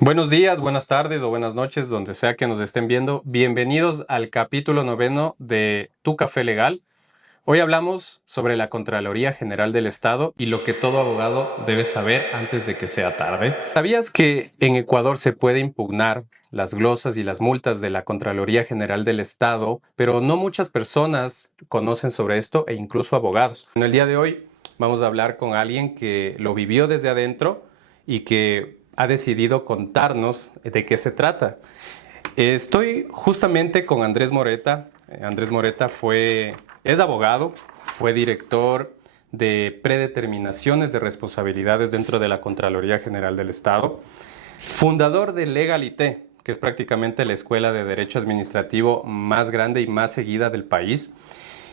Buenos días, buenas tardes o buenas noches, donde sea que nos estén viendo. Bienvenidos al capítulo 9 de Tu Café Legal. Hoy hablamos sobre la Contraloría General del Estado y lo que todo abogado debe saber antes de que sea tarde. ¿Sabías que en Ecuador se puede impugnar las glosas y las multas de la Contraloría General del Estado, pero no muchas personas conocen sobre esto e incluso abogados? En el día de hoy vamos a hablar con alguien que lo vivió desde adentro y que ha decidido contarnos de qué se trata. Estoy justamente con Andrés Moreta. Andrés Moreta es abogado, fue director de predeterminaciones de responsabilidades dentro de la Contraloría General del Estado, fundador de Legalité, que es prácticamente la escuela de derecho administrativo más grande y más seguida del país,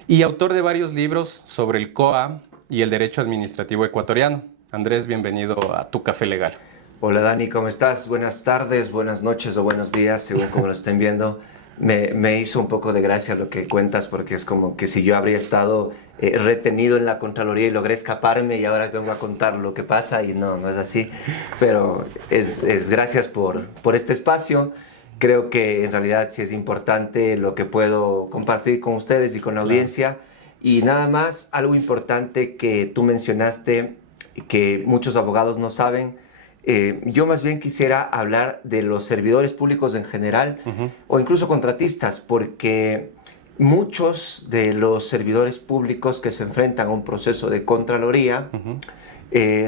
y autor de varios libros sobre el COA y el derecho administrativo ecuatoriano. Andrés, bienvenido a Tu Café Legal. Hola Dani, ¿cómo estás? Buenas tardes, buenas noches o buenos días, según como lo estén viendo. Me hizo un poco de gracia lo que cuentas porque es como que si yo habría estado retenido en la Contraloría y logré escaparme y ahora vengo a contar lo que pasa y no es así. Pero es gracias por este espacio. Creo que en realidad sí es importante lo que puedo compartir con ustedes y con la audiencia. Y nada más, algo importante que tú mencionaste que muchos abogados no saben. Yo más bien quisiera hablar de los servidores públicos en general o incluso contratistas, porque muchos de los servidores públicos que se enfrentan a un proceso de Contraloría,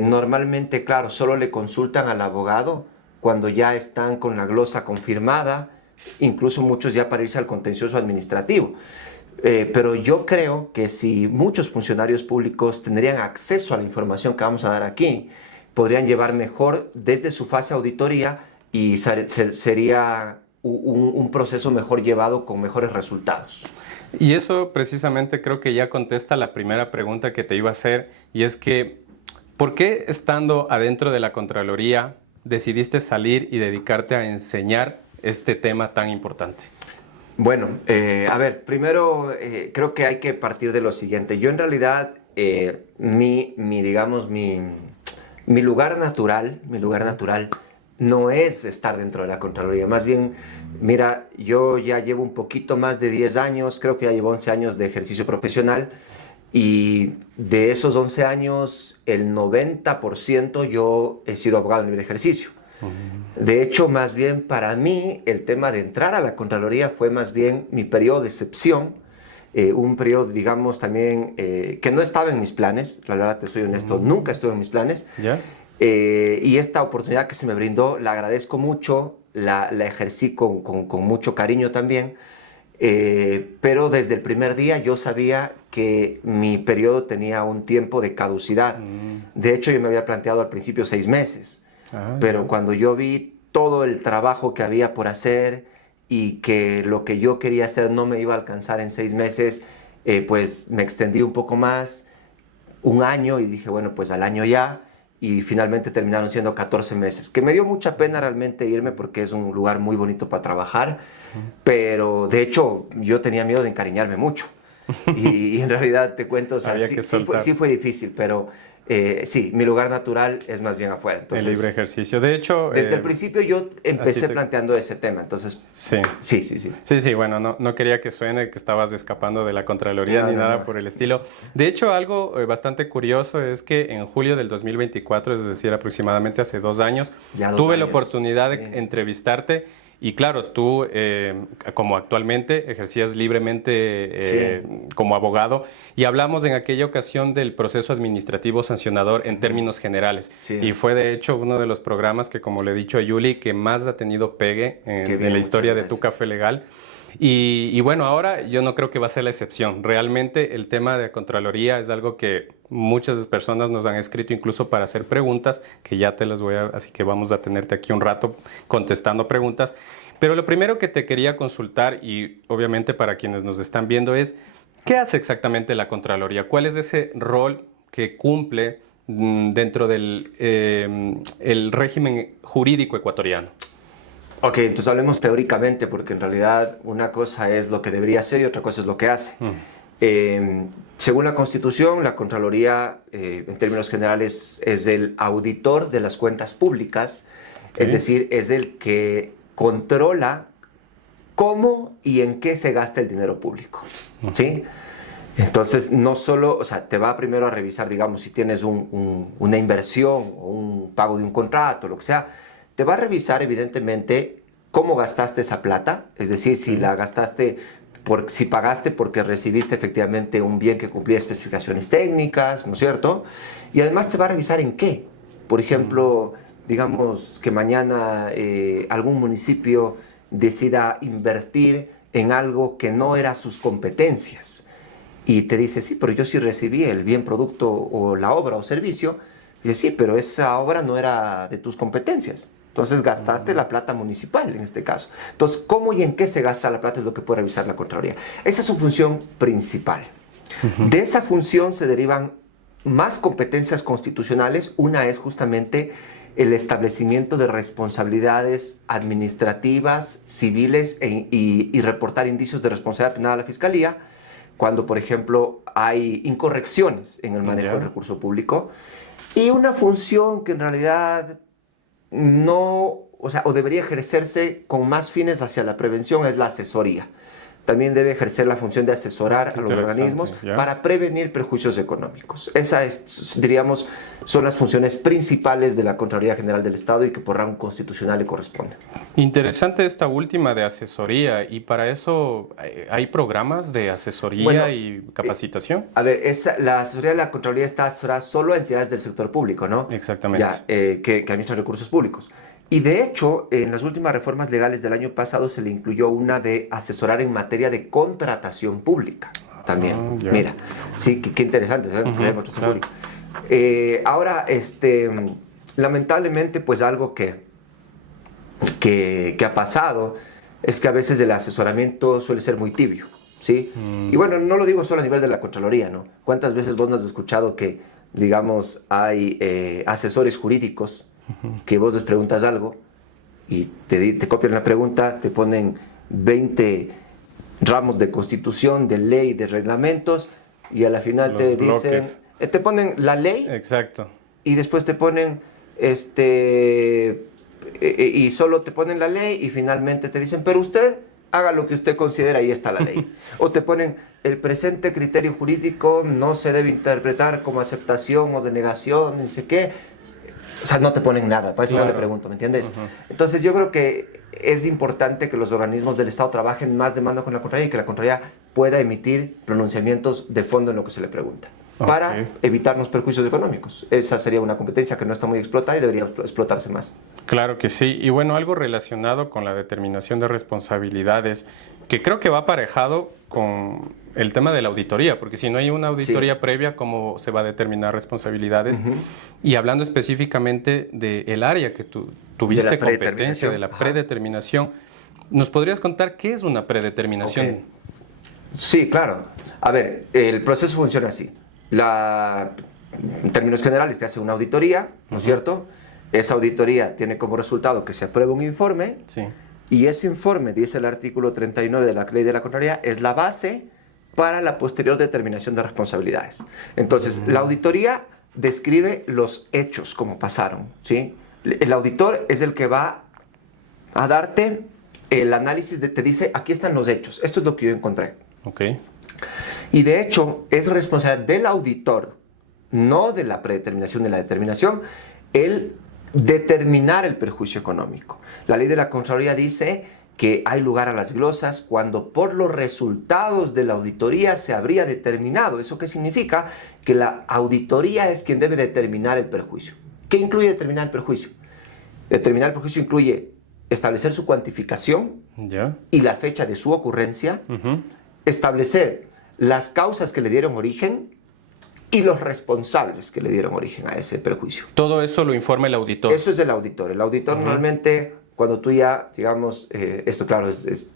normalmente, claro, solo le consultan al abogado cuando ya están con la glosa confirmada, incluso muchos ya para irse al contencioso administrativo. Pero yo creo que si muchos funcionarios públicos tendrían acceso a la información que vamos a dar aquí, podrían llevar mejor desde su fase auditoría y sería un proceso mejor llevado con mejores resultados. Y eso precisamente creo que ya contesta la primera pregunta que te iba a hacer, y es que, ¿por qué estando adentro de la Contraloría decidiste salir y dedicarte a enseñar este tema tan importante? Bueno, a ver, primero creo que hay que partir de lo siguiente. Yo en realidad, digamos, mi lugar natural no es estar dentro de la Contraloría. Más bien, mira, yo ya llevo un poquito más de 10 años, creo que ya llevo 11 años de ejercicio profesional y de esos 11 años, el 90% yo he sido abogado en libre ejercicio. De hecho, más bien para mí, el tema de entrar a la Contraloría fue más bien mi periodo de excepción, un periodo, digamos, también que no estaba en mis planes, la verdad te soy honesto, nunca estuvo en mis planes. ¿Ya? Y esta oportunidad que se me brindó, la agradezco mucho, la ejercí con mucho cariño también, pero desde el primer día yo sabía que mi periodo tenía un tiempo de caducidad. De hecho, yo me había planteado al principio 6 meses, pero cuando yo vi todo el trabajo que había por hacer y que lo que yo quería hacer no me iba a alcanzar en 6 meses, pues me extendí un poco más, un año, y dije, bueno, pues al año ya, y finalmente terminaron siendo 14 meses, que me dio mucha pena realmente irme porque es un lugar muy bonito para trabajar, pero de hecho yo tenía miedo de encariñarme mucho. Y en realidad te cuento, o sea, Había que soltar. sí fue difícil, pero sí, mi lugar natural es más bien afuera. Entonces, El libre ejercicio. De hecho, desde el principio yo empecé planteando ese tema, entonces Sí. Sí, bueno, no quería que suene que estabas escapando de la Contraloría ni nada por el estilo. De hecho, algo bastante curioso es que en julio del 2024, es decir, aproximadamente hace 2 años, tuve la oportunidad de entrevistarte. Y claro, tú, como actualmente, ejercías libremente como abogado, y hablamos en aquella ocasión del proceso administrativo sancionador en términos generales. Y fue de hecho uno de los programas que, como le he dicho a Yuli, que más ha tenido pegue en la historia de Tu Café Legal. Y bueno, ahora yo no creo que va a ser la excepción. Realmente el tema de Contraloría es algo que muchas personas nos han escrito incluso para hacer preguntas, que ya te las así que vamos a tenerte aquí un rato contestando preguntas. Pero lo primero que te quería consultar, y obviamente para quienes nos están viendo, es ¿qué hace exactamente la Contraloría? ¿Cuál es ese rol que cumple dentro del el régimen jurídico ecuatoriano? Ok, entonces hablemos teóricamente, porque en realidad una cosa es lo que debería hacer y otra cosa es lo que hace. Según la Constitución, la Contraloría, en términos generales, es el auditor de las cuentas públicas Es decir, es el que controla cómo y en qué se gasta el dinero público, ¿sí? Entonces, no solo, o sea, te va primero a revisar, digamos, si tienes una inversión o un pago de un contrato, lo que sea, te va a revisar, evidentemente, cómo gastaste esa plata, es decir, si la gastaste, si pagaste porque recibiste efectivamente un bien que cumplía especificaciones técnicas, ¿no es cierto? Y además te va a revisar en qué. Por ejemplo, digamos que mañana algún municipio decida invertir en algo que no era sus competencias. Y te dice, sí, pero yo sí recibí el bien, producto o la obra o servicio. Dice, sí, pero esa obra no era de tus competencias. Entonces gastaste la plata municipal en este caso. Entonces, ¿cómo y en qué se gasta la plata es lo que puede revisar la Contraloría? Esa es su función principal. De esa función se derivan más competencias constitucionales. Una es justamente el establecimiento de responsabilidades administrativas, civiles y reportar indicios de responsabilidad penal a la Fiscalía cuando, por ejemplo, hay incorrecciones en el manejo del recurso público. Y una función que en realidad no, o sea, o debería ejercerse con más fines hacia la prevención es la asesoría. También debe ejercer la función de asesorar a los organismos para prevenir perjuicios económicos. Esas, diríamos, son las funciones principales de la Contraloría General del Estado y que por rango constitucional le corresponden. Interesante esta última de asesoría, y para eso hay programas de asesoría y capacitación. A ver, la asesoría de la Contraloría está asesorada solo a entidades del sector público, ¿no? Exactamente. Que administran recursos públicos. Y de hecho, en las últimas reformas legales del año pasado se le incluyó una de asesorar en materia de contratación pública también. Mira, sí, qué interesante, ¿sabes? Claro. Ahora, lamentablemente, pues algo que ha pasado es que a veces el asesoramiento suele ser muy tibio, ¿sí? Y bueno, no lo digo solo a nivel de la Contraloría, ¿no? ¿Cuántas veces vos no has escuchado que, digamos, hay asesores jurídicos que vos les preguntas algo y te copian la pregunta, te ponen 20 ramos de constitución, de ley, de reglamentos, y a la final te dicen, te ponen la ley. Exacto. Y después te ponen y solo te ponen la ley y finalmente te dicen, pero usted haga lo que usted considera, ahí está la ley. O te ponen, el presente criterio jurídico no se debe interpretar como aceptación o denegación, ni sé qué. O sea, no te ponen nada, para eso no le pregunto, ¿me entiendes? Entonces yo creo que es importante que los organismos del Estado trabajen más de mano con la Contraloría y que la Contraloría pueda emitir pronunciamientos de fondo en lo que se le pregunta, para evitarnos perjuicios económicos. Esa sería una competencia que no está muy explotada y debería explotarse más. Claro que sí. Y bueno, algo relacionado con la determinación de responsabilidades, que creo que va aparejado con el tema de la auditoría, porque si no hay una auditoría previa, ¿cómo se va a determinar responsabilidades? Y hablando específicamente del área que tú tuviste competencia, de la predeterminación, ¿nos podrías contar qué es una predeterminación? Sí, claro. A ver, el proceso funciona así. En términos generales, te hace una auditoría, ¿no es cierto? Esa auditoría tiene como resultado que se apruebe un informe, y ese informe, dice el artículo 39 de la Ley de la Contraloría, es la base para la posterior determinación de responsabilidades. Entonces, la auditoría describe los hechos como pasaron, ¿sí? El auditor es el que va a darte el análisis, te dice, aquí están los hechos, esto es lo que yo encontré. Y de hecho, es responsabilidad del auditor, no de la predeterminación, de la determinación, el determinar el perjuicio económico. La ley de la Contraloría dice que hay lugar a las glosas cuando por los resultados de la auditoría se habría determinado. ¿Eso qué significa? Que la auditoría es quien debe determinar el perjuicio. ¿Qué incluye determinar el perjuicio? Determinar el perjuicio incluye establecer su cuantificación y la fecha de su ocurrencia, establecer las causas que le dieron origen y los responsables que le dieron origen a ese perjuicio. Todo eso lo informa el auditor. Eso es el auditor. El auditor normalmente, cuando tú ya, digamos, esto claro,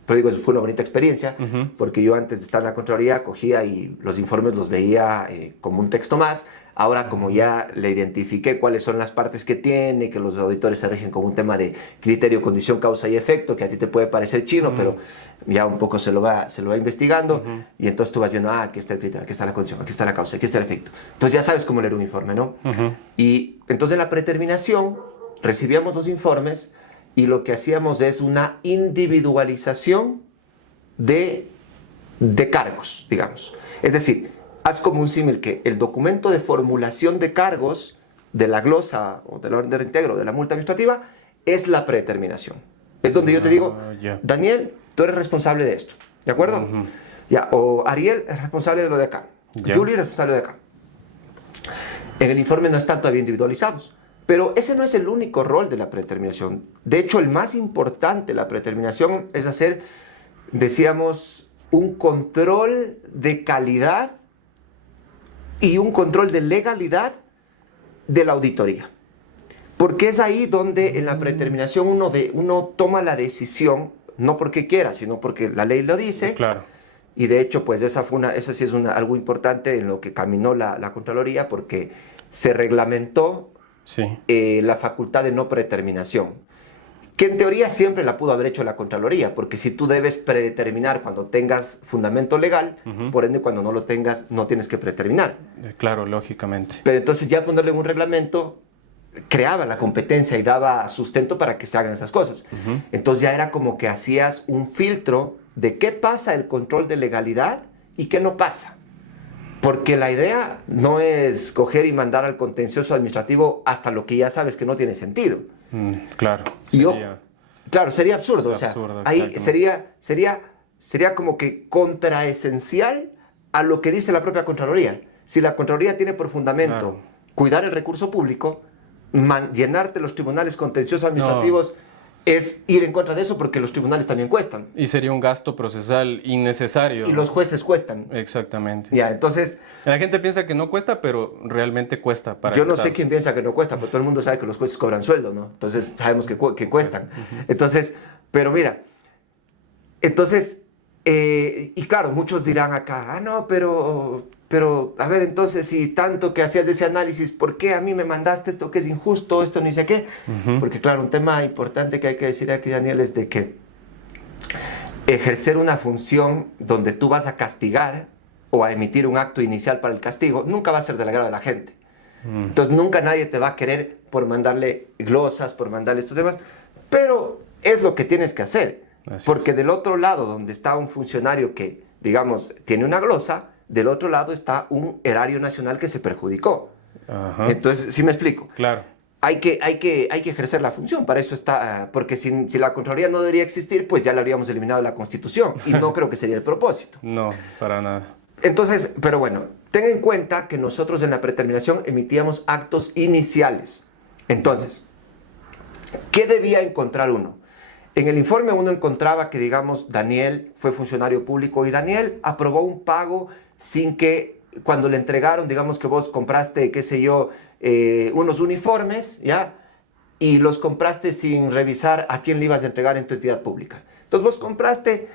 pero digo, fue una bonita experiencia, porque yo antes de estar en la Contraloría cogía y los informes los veía como un texto más. Ahora, como ya le identifiqué cuáles son las partes que tiene, que los auditores se rigen con un tema de criterio, condición, causa y efecto, que a ti te puede parecer chino, pero ya un poco se lo va investigando, y entonces tú vas viendo, aquí está el criterio, aquí está la condición, aquí está la causa, aquí está el efecto. Entonces ya sabes cómo leer un informe, ¿no? Y entonces la predeterminación recibíamos los informes y lo que hacíamos es una individualización de cargos, digamos. Es decir, haz como un símil que el documento de formulación de cargos de la glosa o del orden de reintegro de la multa administrativa es la predeterminación. Es donde yo te digo, Daniel, tú eres responsable de esto, ¿de acuerdo? Ya, o Ariel es responsable de lo de acá, Julie es responsable de acá. En el informe no están todavía individualizados, pero ese no es el único rol de la predeterminación. De hecho, el más importante de la predeterminación es hacer, decíamos, un control de calidad y un control de legalidad de la auditoría. Porque es ahí donde en la predeterminación uno toma la decisión, no porque quiera, sino porque la ley lo dice. Claro. Y de hecho, pues eso sí es algo importante en lo que caminó la Contraloría, porque se reglamentó la facultad de no predeterminación, que en teoría siempre la pudo haber hecho la Contraloría, porque si tú debes predeterminar cuando tengas fundamento legal, por ende cuando no lo tengas no tienes que predeterminar. Claro, lógicamente. Pero entonces ya ponerle un reglamento creaba la competencia y daba sustento para que se hagan esas cosas. Entonces ya era como que hacías un filtro de qué pasa el control de legalidad y qué no pasa. Porque la idea no es coger y mandar al contencioso administrativo hasta lo que ya sabes que no tiene sentido. Claro. Claro, sería absurdo. Ahí sería como que contraesencial a lo que dice la propia Contraloría. Si la Contraloría tiene por fundamento cuidar el recurso público, llenarte los tribunales contenciosos administrativos es ir en contra de eso, porque los tribunales también cuestan. Y sería un gasto procesal innecesario. Y los jueces cuestan. Exactamente. Ya, entonces... La gente piensa que no cuesta, pero realmente cuesta para Yo no sé quién piensa que no cuesta, pero todo el mundo sabe que los jueces cobran sueldo, ¿no? Entonces sabemos que cuestan. Entonces, pero mira, entonces, y claro, muchos dirán acá, no, pero, a ver, entonces, si tanto que hacías de ese análisis, ¿por qué a mí me mandaste esto que es injusto, esto ni sé qué? Porque claro, un tema importante que hay que decir aquí, Daniel, es de que ejercer una función donde tú vas a castigar o a emitir un acto inicial para el castigo, nunca va a ser del agrado de la gente. Entonces, nunca nadie te va a querer por mandarle glosas, por mandarle estos temas, pero es lo que tienes que hacer. Porque del otro lado, donde está un funcionario que, digamos, tiene una glosa, del otro lado está un erario nacional que se perjudicó. Entonces, ¿sí me explico? Claro. Hay que ejercer la función, para eso está, porque si la Contraloría no debería existir, pues ya la habríamos eliminado de la Constitución, y no creo que sería el propósito. No, para nada. Entonces, pero bueno, ten en cuenta que nosotros en la predeterminación emitíamos actos iniciales. Entonces, ¿qué debía encontrar uno? En el informe uno encontraba que, digamos, Daniel fue funcionario público y Daniel aprobó un pago sin que, cuando le entregaron, digamos que vos compraste, qué sé yo, unos uniformes, ¿ya? Y los compraste sin revisar a quién le ibas a entregar en tu entidad pública. Entonces vos compraste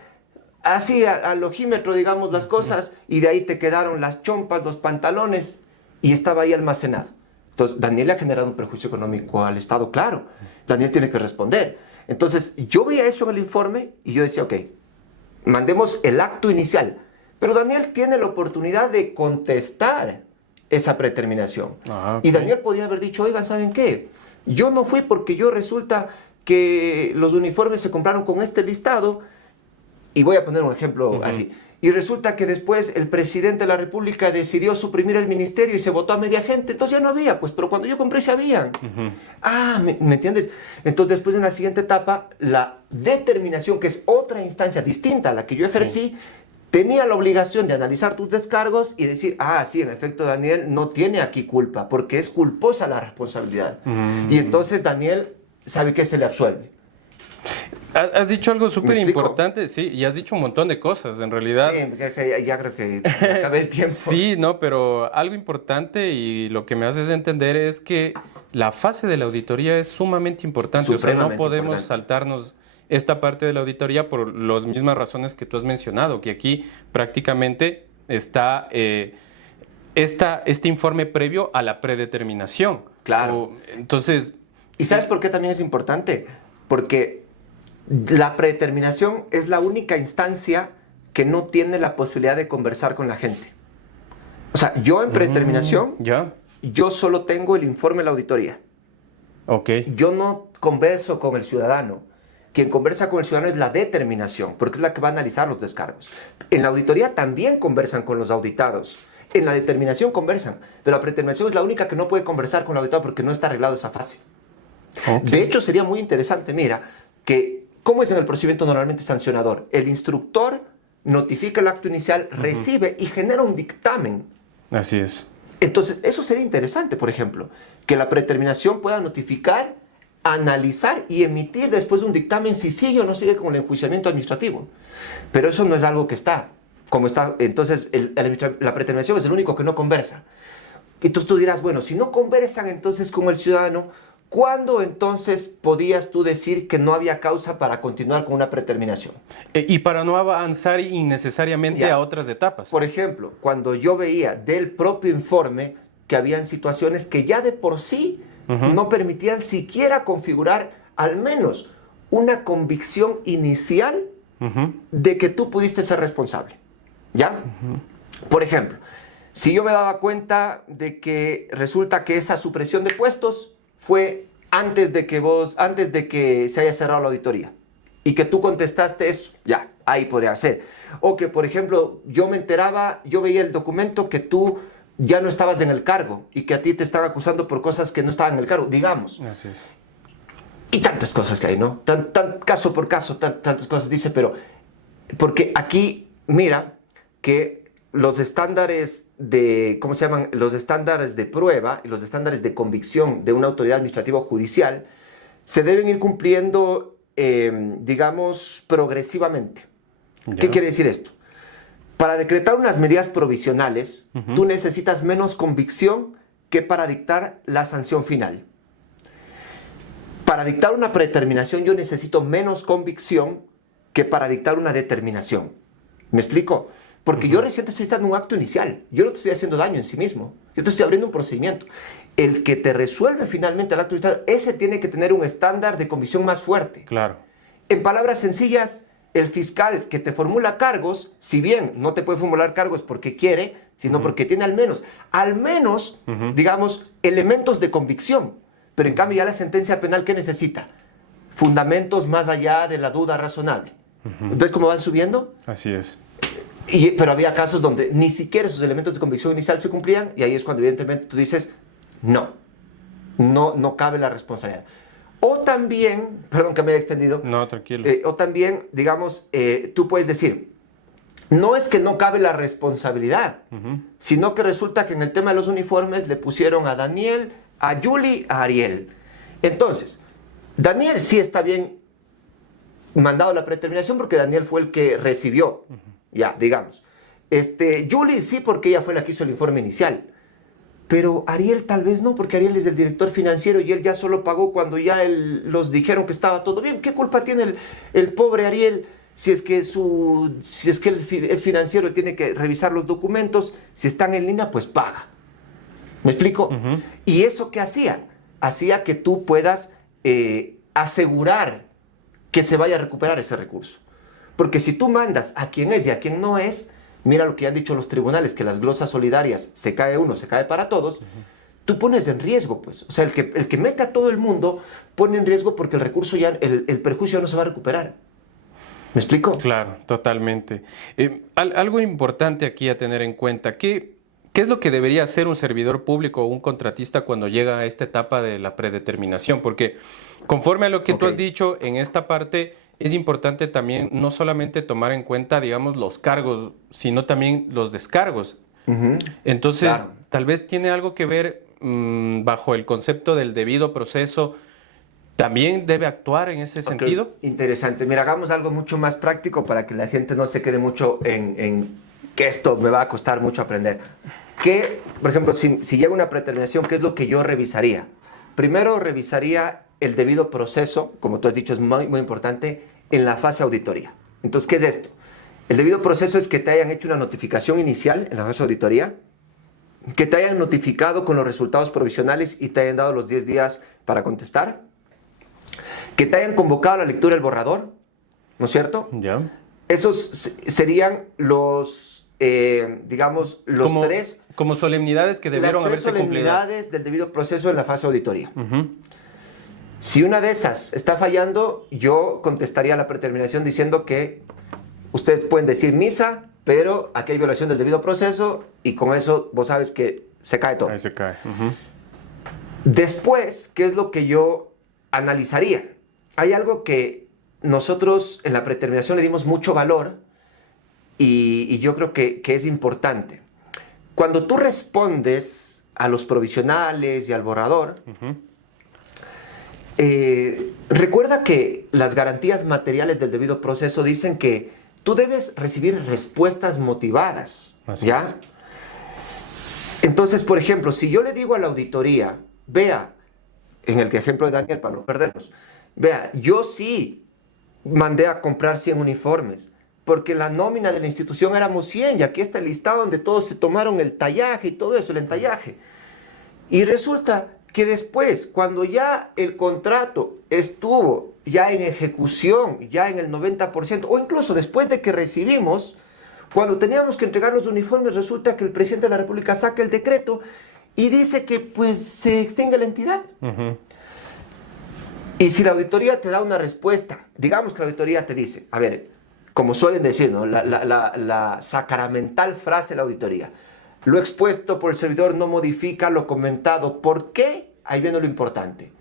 así al ojímetro, digamos, las cosas, y de ahí te quedaron las chompas, los pantalones, y estaba ahí almacenado. Entonces Daniel le ha generado un perjuicio económico al Estado, claro. Daniel tiene que responder. Entonces yo veía eso en el informe y yo decía, ok, mandemos el acto inicial. Pero Daniel tiene la oportunidad de contestar esa predeterminación. Y Daniel podía haber dicho, oigan, ¿saben qué? Yo no fui porque yo resulta que los uniformes se compraron con este listado, y voy a poner un ejemplo así. Y resulta que después el presidente de la República decidió suprimir el ministerio y se votó a media gente, entonces ya no había, pues, pero cuando yo compré se habían. ¿Me entiendes? Entonces después en la siguiente etapa, la determinación, que es otra instancia distinta a la que yo ejercí, tenía la obligación de analizar tus descargos y decir, sí, en efecto Daniel no tiene aquí culpa, porque es culposa la responsabilidad. Y entonces Daniel sabe que se le absuelve. Has dicho algo súper importante, sí, y has dicho un montón de cosas, en realidad. Sí, ya creo que acabé el tiempo. Sí, no, pero algo importante y lo que me haces entender es que la fase de la auditoría es sumamente importante. O sea, no podemos saltarnos esta parte de la auditoría por las mismas razones que tú has mencionado, que aquí prácticamente está este informe previo a la predeterminación. Claro. Entonces... ¿Y sabes por qué también es importante? Porque la predeterminación es la única instancia que no tiene la posibilidad de conversar con la gente. O sea, yo en predeterminación, yo solo tengo el informe de la auditoría. Ok. Yo no converso con el ciudadano. Quien conversa con el ciudadano es la determinación, porque es la que va a analizar los descargos. En la auditoría también conversan con los auditados. En la determinación conversan, pero la predeterminación es la única que no puede conversar con el auditado porque no está arreglado esa fase. Ok. De hecho, sería muy interesante, mira, que ¿cómo es en el procedimiento normalmente sancionador? El instructor notifica el acto inicial, recibe y genera un dictamen. Así es. Entonces, eso sería interesante, por ejemplo, que la predeterminación pueda notificar, analizar y emitir después un dictamen si sigue o no sigue con el enjuiciamiento administrativo. Pero eso no es algo que está. Como está, entonces la predeterminación es el único que no conversa. Entonces tú dirás, bueno, si no conversan entonces con el ciudadano, ¿cuándo entonces podías tú decir que no había causa para continuar con una predeterminación? Y para no avanzar innecesariamente Ya. a otras etapas. Por ejemplo, cuando yo veía del propio informe que habían situaciones que ya de por sí no permitían siquiera configurar al menos una convicción inicial de que tú pudiste ser responsable. ¿Ya? Por ejemplo, si yo me daba cuenta de que resulta que esa supresión de puestos fue antes de que se haya cerrado la auditoría y que tú contestaste eso, ya, ahí podría ser. O que, por ejemplo, yo me enteraba, yo veía el documento que tú ya no estabas en el cargo y que a ti te estaban acusando por cosas que no estaban en el cargo, digamos. Así es. Y tantas cosas que hay, ¿no? Caso por caso, tantas cosas dice, pero porque aquí, mira, que los estándares de, ¿cómo se llaman? Los estándares de prueba y los estándares de convicción de una autoridad administrativa o judicial se deben ir cumpliendo, digamos, progresivamente. Ya. ¿Qué quiere decir esto? Para decretar unas medidas provisionales, tú necesitas menos convicción que para dictar la sanción final. Para dictar una predeterminación yo necesito menos convicción que para dictar una determinación. ¿Me explico? Porque yo recién te estoy dando un acto inicial. Yo no te estoy haciendo daño en sí mismo. Yo te estoy abriendo un procedimiento. El que te resuelve finalmente el acto inicial, ese tiene que tener un estándar de convicción más fuerte. Claro. En palabras sencillas, el fiscal que te formula cargos, si bien no te puede formular cargos porque quiere, sino porque tiene al menos, digamos, elementos de convicción. Pero en cambio ya la sentencia penal, ¿qué necesita? Fundamentos más allá de la duda razonable. ¿Ves cómo van subiendo? Así es. Pero había casos donde ni siquiera esos elementos de convicción inicial se cumplían y ahí es cuando evidentemente tú dices, no cabe la responsabilidad. O también, perdón que me haya extendido. No, tranquilo. O también, digamos, tú puedes decir, no es que no cabe la responsabilidad, sino que resulta que en el tema de los uniformes le pusieron a Daniel, a Yuli, a Ariel. Entonces, Daniel sí está bien mandado a la predeterminación porque Daniel fue el que recibió, ya, digamos. Yuli sí porque ella fue la que hizo el informe inicial. Pero Ariel tal vez no, porque Ariel es el director financiero y él ya solo pagó cuando ya los dijeron que estaba todo bien. ¿Qué culpa tiene el pobre Ariel si es que él es financiero, él tiene que revisar los documentos? Si están en línea, pues paga. ¿Me explico? ¿Y eso qué hacía? Hacía que tú puedas asegurar que se vaya a recuperar ese recurso. Porque si tú mandas a quien es y a quien no es, mira lo que han dicho los tribunales, que las glosas solidarias, se cae uno, se cae para todos, tú pones en riesgo, pues. O sea, el que mete a todo el mundo pone en riesgo porque el recurso ya, el perjuicio no se va a recuperar. ¿Me explico? Claro, totalmente. Algo importante aquí a tener en cuenta, ¿qué es lo que debería hacer un servidor público o un contratista cuando llega a esta etapa de la predeterminación? Porque conforme a lo que tú has dicho, en esta parte es importante también no solamente tomar en cuenta, digamos, los cargos, sino también los descargos. Entonces, Claro. tal vez tiene algo que ver bajo el concepto del debido proceso. ¿También debe actuar en ese sentido? Interesante. Mira, hagamos algo mucho más práctico para que la gente no se quede mucho en que esto me va a costar mucho aprender. Que, por ejemplo, si llega una predeterminación, ¿qué es lo que yo revisaría? Primero revisaría el debido proceso, como tú has dicho, es muy, muy importante, en la fase auditoría. Entonces, ¿qué es esto? El debido proceso es que te hayan hecho una notificación inicial en la fase auditoría, que te hayan notificado con los resultados provisionales y te hayan dado los 10 días para contestar, que te hayan convocado a la lectura del borrador, ¿no es cierto? Ya. Esos serían los, digamos, los tres... Como solemnidades que debieron las tres haberse cumplido. solemnidades del debido proceso en la fase auditoría. Si una de esas está fallando, yo contestaría la predeterminación diciendo que ustedes pueden decir misa, pero aquí hay violación del debido proceso y con eso vos sabes que se cae todo. Ahí se cae. Uh-huh. Después, ¿qué es lo que yo analizaría? Hay algo que nosotros en la predeterminación le dimos mucho valor y yo creo que es importante. Cuando tú respondes a los provisionales y al borrador, uh-huh. Recuerda que las garantías materiales del debido proceso dicen que tú debes recibir respuestas motivadas, ¿ya? Entonces, por ejemplo, si yo le digo a la auditoría, vea, en el ejemplo de Daniel, para no perdernos, vea, yo sí mandé a comprar 100 uniformes, porque la nómina de la institución éramos 100, y aquí está el listado donde todos se tomaron el tallaje y todo eso, el entallaje. Y resulta que después, cuando ya el contrato estuvo ya en ejecución, ya en el 90%, o incluso después de que recibimos, cuando teníamos que entregar los uniformes, resulta que el presidente de la República saca el decreto y dice que pues se extingue la entidad. Uh-huh. Y si la auditoría te da una respuesta, digamos que la auditoría te dice, a ver, como suelen decir, ¿no? la sacramental frase de la auditoría, lo expuesto por el servidor no modifica lo comentado. ¿Por qué? Ahí viene lo importante.